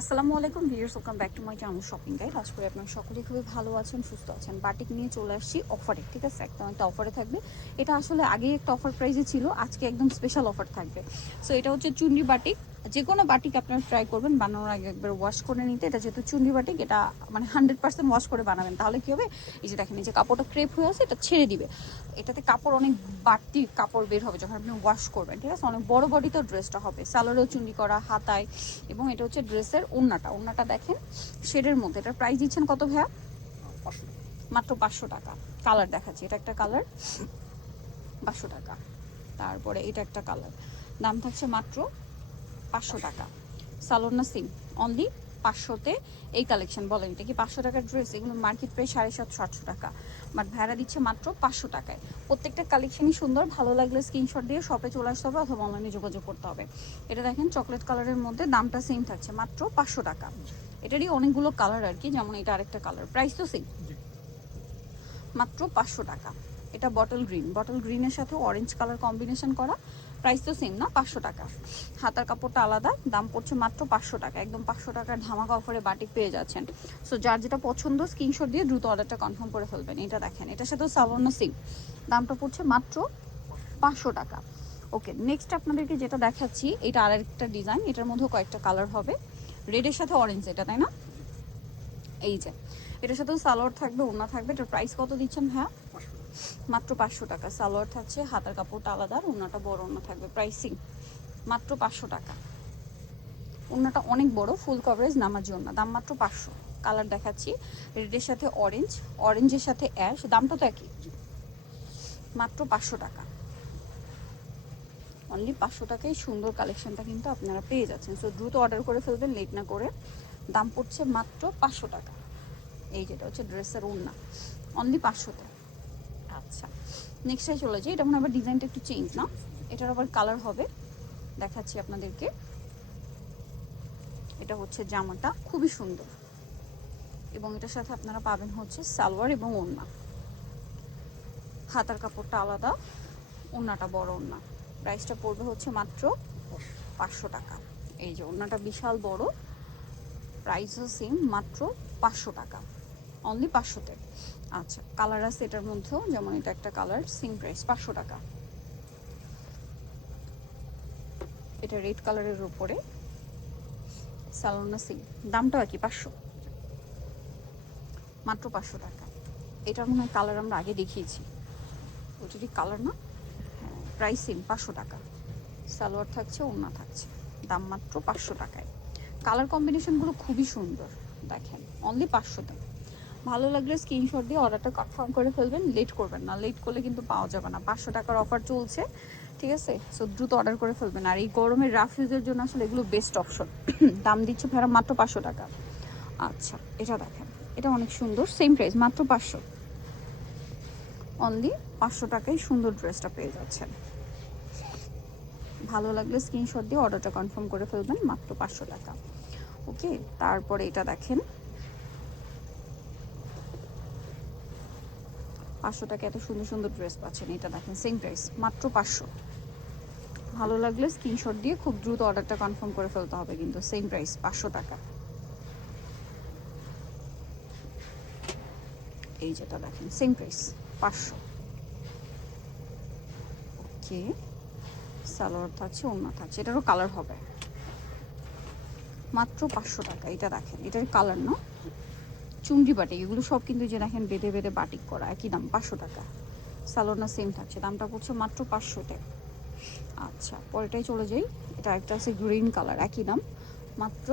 আসসালামু আলাইকুম viewers, welcome back to my channel shopping guide. আশা করি আপনারা সকলেই খুবই ভালো আছেন, সুস্থ আছেন। বাটিক নিয়ে চলে আসছি অফারে, ঠিক আছে? একদম একটা অফারে থাকবে। এটা আসলে আগেই একটা অফার প্রাইসে ছিল, আজকে একদম স্পেশাল অফার থাকবে। সো এটা হচ্ছে চুন্ডি বাটিক। যে কোনো বাটিক আপনারা ট্রাই করবেন বানানোর আগে একবার ওয়াশ করে নিতে। এটা যেহেতু চুন্ডি বাটিক, এটা মানে 100% ওয়াশ করে বানাবেন, তাহলে কি হবে, এই যে দেখেন এই যে কাপড়টা ক্রেপ হয়ে আছে, এটা ছেড়ে দিবে। এটাতে কাপড় অনেক বাড়তি কাপড় বের হবে যখন আপনি ওয়াশ করবেন, ঠিক আছে? অনেক বড় বডিতেও ড্রেসটা হবে, সালোয়ারেও চুন্ডি করা, হাতায়। এবং এটা হচ্ছে ড্রেসের ওড়নাটা দেখেন শেডের মধ্যে। এটার প্রাইস দিচ্ছেন কত ভাইয়া? মাত্র 500 টাকা। কালার দেখাচ্ছি, এটা একটা কালার 500 টাকা। তারপরে এটা একটা কালার, দাম থাকছে মাত্র 500 টাকা। সালোয়ার সিম অনলি 500-তে এই কালেকশন। বলেন এটা কি 500 টাকার ড্রেস? এগুলো মার্কেট প্রাইস 750-800 টাকা, বাট ভাড়া দিচ্ছে মাত্র 500 টাকায়। প্রত্যেকটা কালেকশনই সুন্দর, ভালো লাগলে স্ক্রিনশট দিয়ে শপে চলে আসতে হবে অথবা অনলাইনে যোগাযোগ করতে হবে। এটা দেখেন চকলেট কালারের মধ্যে, দামটা সেম থাকছে মাত্র 500 টাকা। এটারই অনেকগুলো কালার আর কি, যেমন এটা আরেকটা কালার, প্রাইস তো সেম, মাত্র 500 টাকা। এটা বটল গ্রিনের সাথে অরেঞ্জ কালার কম্বিনেশন করা, প্রাইস তো সেম না, 500 টাকা। হাতার কাপড়টা আলাদা, দাম পড়ছে মাত্র 500 টাকা। একদম 500 টাকার ধামাকা অফারে বাটিক পেয়ে যাচ্ছেন। সো যার যেটা পছন্দ স্ক্রিনশট দিয়ে দ্রুত অর্ডারটা কনফার্ম করে ফেলবেন। এটা দেখেন, এটার সাথেও সালোয়ার সিম, দামটা পড়ছে মাত্র 500 টাকা। ওকে, নেক্সট আপনাদেরকে যেটা দেখাচ্ছি, এটা আরেকটা ডিজাইন, এটার মধ্যেও কয়েকটা কালার হবে। রেডের সাথে অরেঞ্জ, এটা তাই না? এই যে এটার সাথেও সালোয়ার থাকবে, ওড়না থাকবে। এটার প্রাইস কত দিচ্ছেন? হ্যাঁ, মাত্র 500 টাকা। সালোয়ার থাকছে, হাতার কাপড়টা আলাদা, ওড়নাটা বড় ওড়না থাকবে, প্রাইসিং মাত্র 500 টাকা। ওড়নাটা অনেক বড়, ফুল কভারেজ নামাজি ওড়না, দাম মাত্র 500। কালার দেখাচ্ছি, রেডের সাথে অরেঞ্জ, অরেঞ্জের সাথে অ্যাশ, দামটা তো একই, মাত্র 500 টাকা। অনলি 500 টাকায় সুন্দর কালেকশনটা কিন্তু আপনারা পেয়ে যাচ্ছেন। সো দ্রুত অর্ডার করে ফেলবেন, লেট না করে। দাম পড়ছে মাত্র 500 টাকা। এই যেটা হচ্ছে ড্রেসের ওড়না, অনলি 500-তে। আচ্ছা, নেক্সটে চলে যাই। এটা মনে আবার ডিজাইনটা একটু চেঞ্জ না, এটার আবার কালার হবে, দেখাচ্ছি আপনাদেরকে। এটা হচ্ছে জামাটা, খুবই সুন্দর, এবং এটার সাথে আপনারা পাবেন হচ্ছে সালোয়ার এবং ওড়না। হাতার কাপড়টা আলাদা, ওড়নাটা বড় ওড়না। প্রাইসটা পড়বে হচ্ছে মাত্র 500 টাকা। এই যে ওড়নাটা বিশাল বড়, প্রাইসও সেম, মাত্র 500 টাকা, অনলি 500-তে। আচ্ছা, কালার আছে এটার মধ্যেও, যেমন এটা একটা কালার, সেম প্রাইস 500 টাকা। এটা রেড কালারের উপরে সালোনা সিং, দামটাও একই, 500, মাত্র 500 টাকা। এটার মনে হয় কালার আমরা আগে দেখিয়েছি, ওইটারই কালার না? হ্যাঁ, প্রাইস সেম, 500 টাকা। সালোয়ার থাকছে, ওড়না থাকছে, দাম মাত্র 500 টাকায়। কালার কম্বিনেশনগুলো খুবই সুন্দর, দেখেন, অনলি 500-তে। ভালো লাগলে স্ক্রিনশট দিয়ে অর্ডারটা কনফার্ম করে ফেলবেন, লেট করবেন না, লেট করলে কিন্তু পাওয়া যাবে না। 500 টাকার অফার চলছে, ঠিক আছে? সো দ্রুত অর্ডার করে ফেলবেন। আর এই গরমের রাফ ইউজের জন্য আসলে এগুলো বেস্ট অপশন। দাম দিচ্ছে ভাড়া মাত্র 500 টাকা। আচ্ছা, এটা দেখেন, এটা অনেক সুন্দর, সেম প্রাইস, মাত্র 500। অনলি 500 টাকায় সুন্দর ড্রেসটা পেয়ে যাচ্ছেন। ভালো লাগলে স্ক্রিনশট দিয়ে অর্ডারটা কনফার্ম করে ফেলবেন, মাত্র 500 টাকা। ওকে, তারপরে এটা দেখেন, 500 টাকা এত সুন্দর সুন্দর ড্রেস পাচ্ছেন। এটা দেখেন, সেম প্রাইস, মাত্র 500। ভালো লাগলে স্ক্রিনশট দিয়ে খুব দ্রুত অর্ডারটা কনফার্ম করে ফেলতে হবে, কিন্তু সেম প্রাইস, 500 টাকা। এই যেটা দেখেন, সেম প্রাইস, 500। ওকে, সালোয়ার থাকছে, ওড়না থাকছে, এটারও কালার হবে, মাত্র 500 টাকা। এটা দেখেন, এটার কালার না, চুনরি বাটিক, এগুলো সব কিন্তু যে দেখেন বেঁধে বেঁধে বাটিক করা, একই দাম, 500 টাকা। সালোয়ার সেম থাকছে, দামটা পড়ছে মাত্র 500-তে। আচ্ছা, পরেটাই চলে যাই। এটা একটা আছে গ্রিন কালার, একই দাম, মাত্র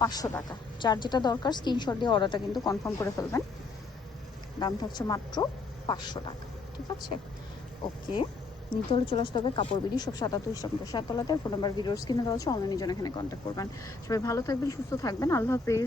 500 টাকা। যার যেটা দরকার স্ক্রিনশট দিয়ে অর্ডারটা কিন্তু কনফার্ম করে ফেলবেন। দাম থাকছে মাত্র 500 টাকা, ঠিক আছে? ওকে, নিতে হলে চলে আসতে হবে কাপড় বিডি, সব 77 ইসলামপুর 7 তলাতে। ফোন নাম্বার ভিডিওর স্ক্রিনে দেওয়া আছে, অনলাইনের জন্য এখানে কন্ট্যাক্ট করবেন। সবাই ভালো থাকবেন, সুস্থ থাকবেন, আল্লাহ হাফেজ।